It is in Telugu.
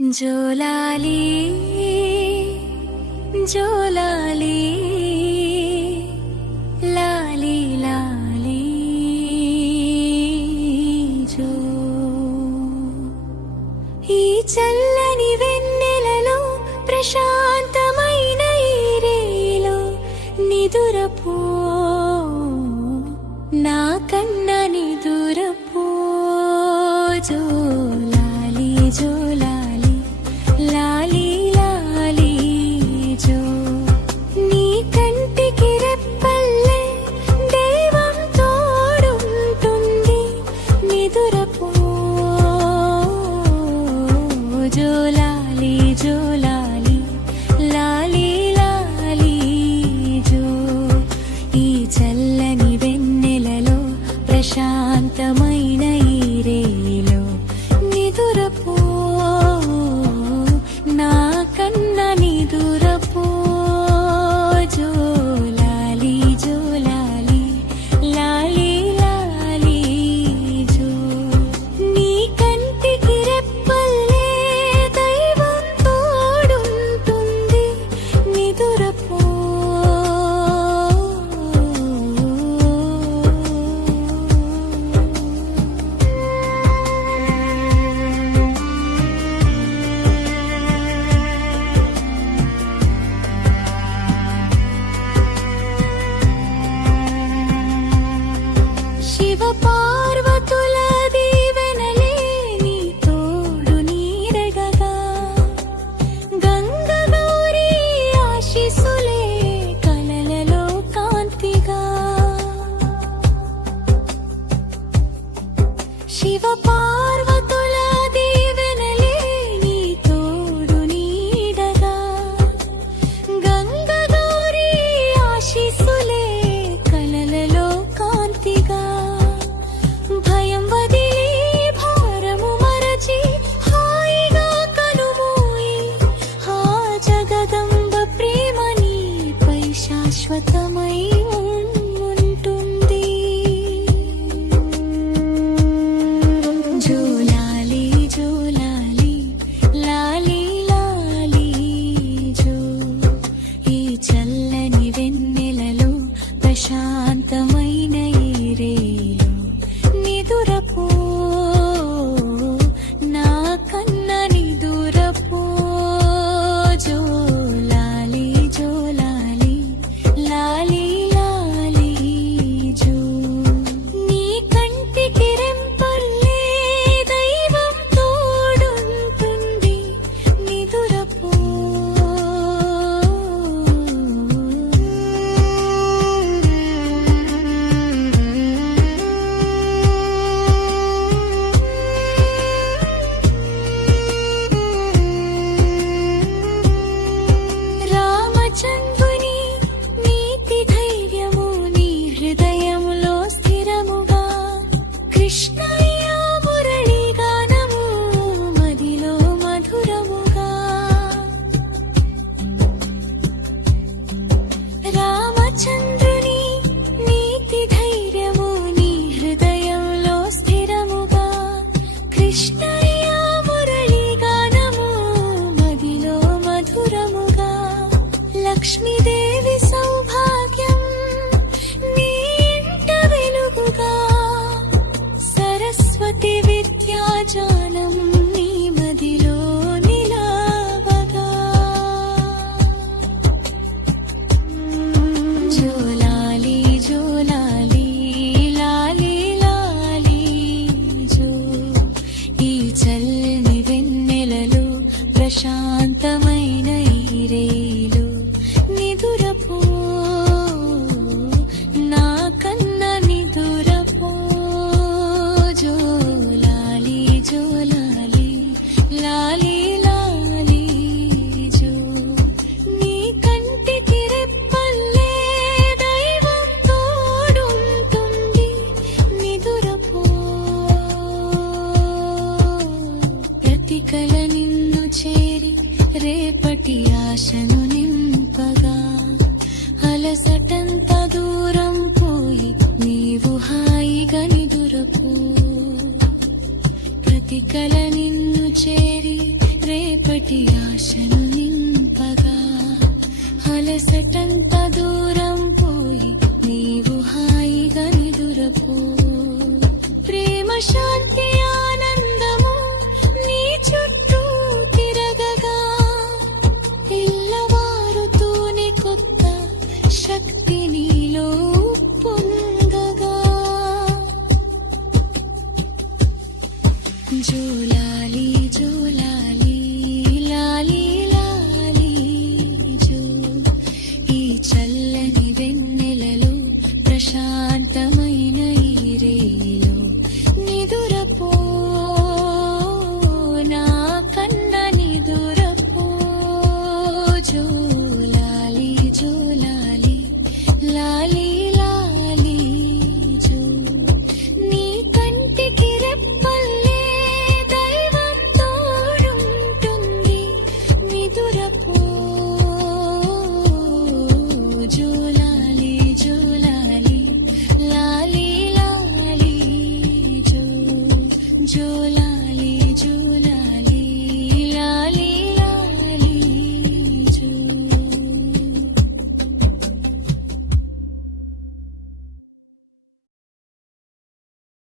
జోలాలి జోలాలి లాలి లాలి జో ఈ చల్లని వెన్నెలలో ప్రశాంతమైన ఈ రేలో నిదురపో నా కన్న నిదురపో జోలాలి జోలాలి లాలి లాలి జో నీ కంటికి రెప్పల్లే దైవం తోడుంటుంది నిదురపో జోలాలి జోలాలి లాలి లాలి జో ఈ చల్లని వెన్నెలలో ప్రశాంతమైన ఈ రేలో నిదురపో నా కన్న నిదురపో జోలాలి జోలాలి లాలి లాలి జో నీ కంటికి రెప్పల్లే దైవం తోడుంటుంది నిదురపో శివ పార్వతుల దీవెనలే నీ తోడు నీడగగా గంగ గౌరీ ఆశీస్సులే కలలలో కాంతిగా శివ పార్వతుల దీవెనలే నీ తోడు నీడగా గంగ గౌరీ ఆశీస్సులే కలలలో కాంతిగా భయం వదిలి భారము మరచి హాయిగా కనుమూయి హా జగదంబ ప్రేమ నీపై శాశ్వతమై ఉంటుంది జోలాలి జోలాలి లాలి లాలి జో ఈ చల్లని వెన్నెలలో ప్రశాంతమైన ఈ రేలో నిదురపో నా కన్న నిదురపో జోలాలి జోలాలి లాలి లాలి జో నీ కంటికి రెప్పల్లే దైవం తోడుంటుంది నిదురపో రామచంద్రుని నీతి ధైర్యము నీ హృదయములో స్థిరముగా కృష్ణయ్య మురళి గానము మదిలో మధురముగా రామచంద్రుని నీతి ధైర్యము నీ హృదయంలో స్థిరముగా కృష్ణయ్య మురళి గానము మదిలో మధురముగా లక్ష్మీదేవి సౌభాగ్యం నీ ఇంట వెలుగుగా సరస్వతి విద్యాజాలం నీ మదిలో నిలవగా జోలాలి జోలాలి లాలి లాలి జో ఈ చల్లని వెన్నెలలో ప్రశాంతమైన ఈ రేలో నిదురపో నా కన్న నిదురపో జోలాలి జోలాలి లాలి లాలి జో నీ కంటికి రెప్పల్లే దైవం తోడుంటుంది నిదురపో ప్రతి కల నిన్ను చేరి రేపటి ఆశను నింపగా అలసటంత దూరం పోయి నీవు హాయిగా నిదురపో ప్రతి కల నిన్ను చేరి రేపటి రేపటి ఆశను నింపగా అలసటంత దూరం పోయి నీవు హాయిగా నిదురపో ప్రేమ శాంతి ఆనందము నీ చుట్టూ తిరగగా ఇల్లవారుతూనే కొత్త శక్తి నీలో పొంగగా జోలాలి జోలాలి లాలి లాలి జో ఈ చల్లని వెన్నెలలో ప్రశాంతమైన ఈ రేలో నిదురపో నా కన్న నిదురపో జోలాలి జోలాలి లాలి లాలి జో నీ కంటికి రెప్పల్లే దైవం తోడుంటుంది నిదురపో జోలాలి జోలాలి లాలి లాలి జో జోలాలి